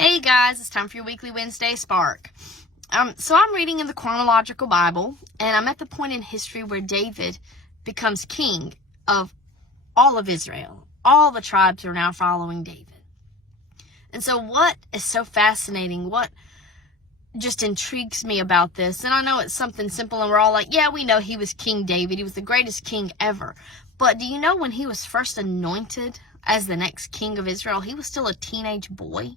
Hey guys, it's time for your weekly Wednesday Spark. So I'm reading in the chronological Bible, and I'm at the point in history where David becomes king of all of Israel. All the tribes are now following David. And so what is so fascinating, what just intrigues me about this, and I know it's something simple and we're all like, yeah, we know he was King David. He was the greatest king ever. But do you know when he was first anointed as the next king of Israel, he was still a teenage boy?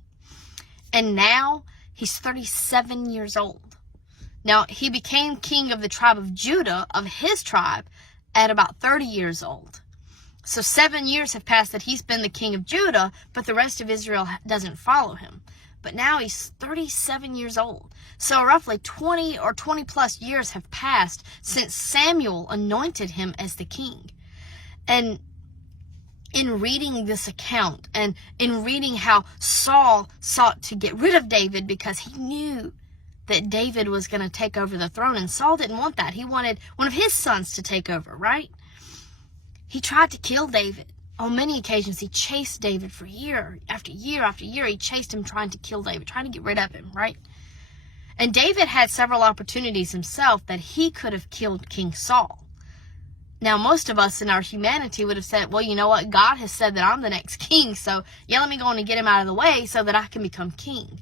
And now he's 37 years old. Now, he became king of the tribe of Judah, of his tribe, at about 30 years old. So 7 years have passed that he's been the king of Judah, but the rest of Israel doesn't follow him. But now he's 37 years old. So roughly 20 or 20 plus years have passed since Samuel anointed him as the king. And in reading this account and in reading how Saul sought to get rid of David because he knew that David was going to take over the throne, and Saul didn't want that. He wanted one of his sons to take over, right? He tried to kill David. On many occasions, he chased David for year after year after year. He chased him trying to kill David, trying to get rid of him, right? And David had several opportunities himself that he could have killed King Saul. Now, most of us in our humanity would have said, well, you know what? God has said that I'm the next king, so yeah, let me go on and get him out of the way so that I can become king.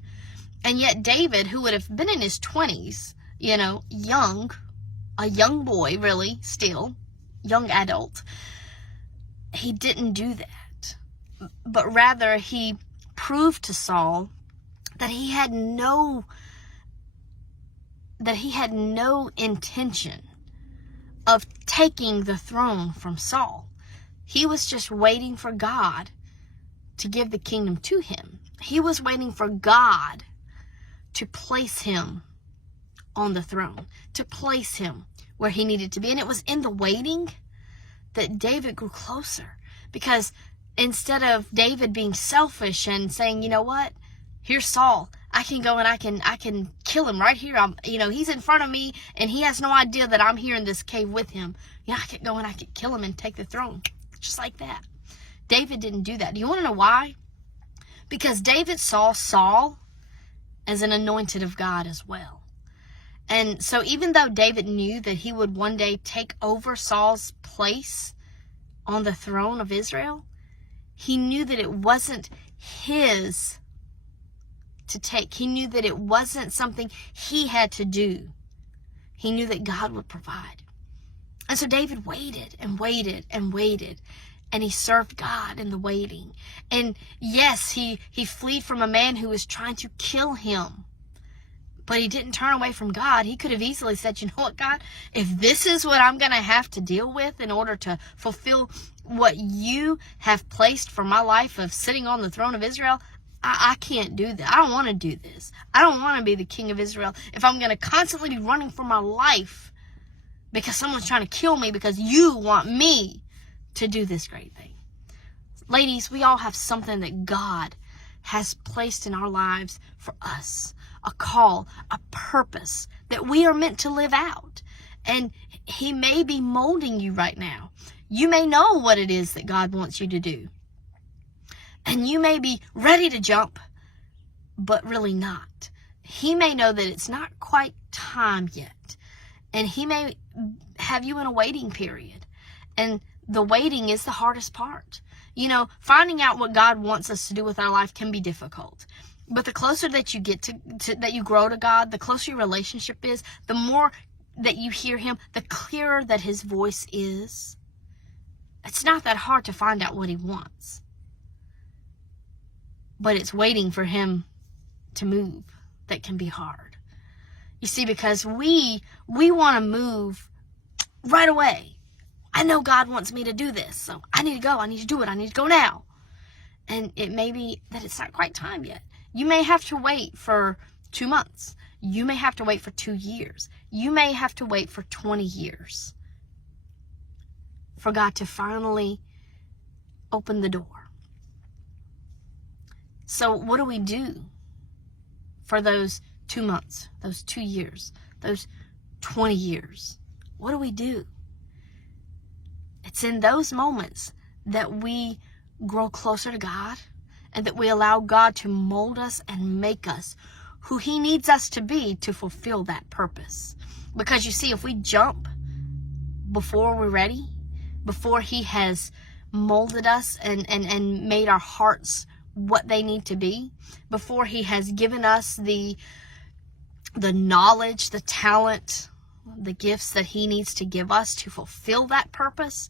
And yet David, who would have been in his 20s, a young boy, really, still, young adult, he didn't do that. But rather, he proved to Saul that he had no intention of taking the throne from Saul. He was just waiting for God to give the kingdom to him. He was waiting for God to place him on the throne, to place him where he needed to be. And it was in the waiting that David grew closer, because instead of David being selfish and saying, you know what, here's Saul, I can go and I can kill him right here. He's in front of me and he has no idea that I'm here in this cave with him. Yeah, I could go and I could kill him and take the throne. Just like that. David didn't do that. Do you want to know why? Because David saw Saul as an anointed of God as well. And so even though David knew that he would one day take over Saul's place on the throne of Israel, he knew that it wasn't his to take. He knew that it wasn't something he had to do. He knew that God would provide. And so David waited and waited and waited, and he served God in the waiting. And yes, he fled from a man who was trying to kill him, but he didn't turn away from God. He could have easily said, you know what, God, if this is what I'm going to have to deal with in order to fulfill what you have placed for my life of sitting on the throne of Israel, I can't do that. I don't want to do this. I don't want to be the king of Israel if I'm going to constantly be running for my life because someone's trying to kill me because you want me to do this great thing. Ladies, we all have something that God has placed in our lives for us. A call, a purpose that we are meant to live out. And he may be molding you right now. You may know what it is that God wants you to do. And you may be ready to jump, but really not. He may know that it's not quite time yet. And he may have you in a waiting period. And the waiting is the hardest part. Finding out what God wants us to do with our life can be difficult. But the closer that you get to that you grow to God, the closer your relationship is, the more that you hear him, the clearer that his voice is. It's not that hard to find out what he wants. But it's waiting for him to move that can be hard. You see, because we want to move right away. I know God wants me to do this, so I need to go. I need to do it. I need to go now. And it may be that it's not quite time yet. You may have to wait for 2 months. You may have to wait for 2 years. You may have to wait for 20 years for God to finally open the door. So what do we do for those 2 months, those 2 years, those 20 years? What do we do? It's in those moments that we grow closer to God and that we allow God to mold us and make us who He needs us to be to fulfill that purpose. Because you see, if we jump before we're ready, before He has molded us and made our hearts what they need to be, before He has given us the knowledge, the talent, the gifts that He needs to give us to fulfill that purpose,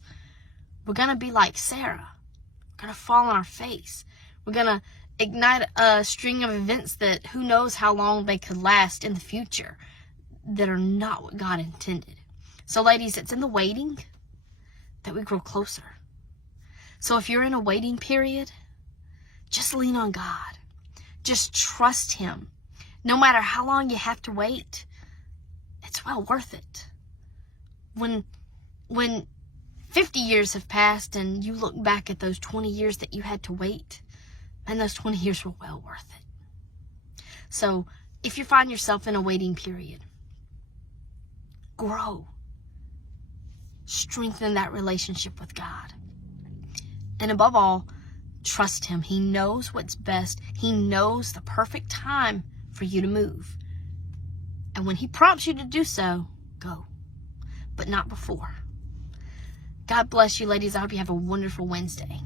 we're going to be like Sarah. We're going to fall on our face. We're going to ignite a string of events that who knows how long they could last in the future, that are not what God intended. So ladies, it's in the waiting that we grow closer. So if you're in a waiting period, just lean on God. Just trust Him. No matter how long you have to wait, it's well worth it. When 50 years have passed and you look back at those 20 years that you had to wait, and those 20 years were well worth it. So if you find yourself in a waiting period, grow. Strengthen that relationship with God. And above all, trust Him. He knows what's best. He knows the perfect time for you to move. And when He prompts you to do so, go. But not before. God bless you, ladies. I hope you have a wonderful Wednesday.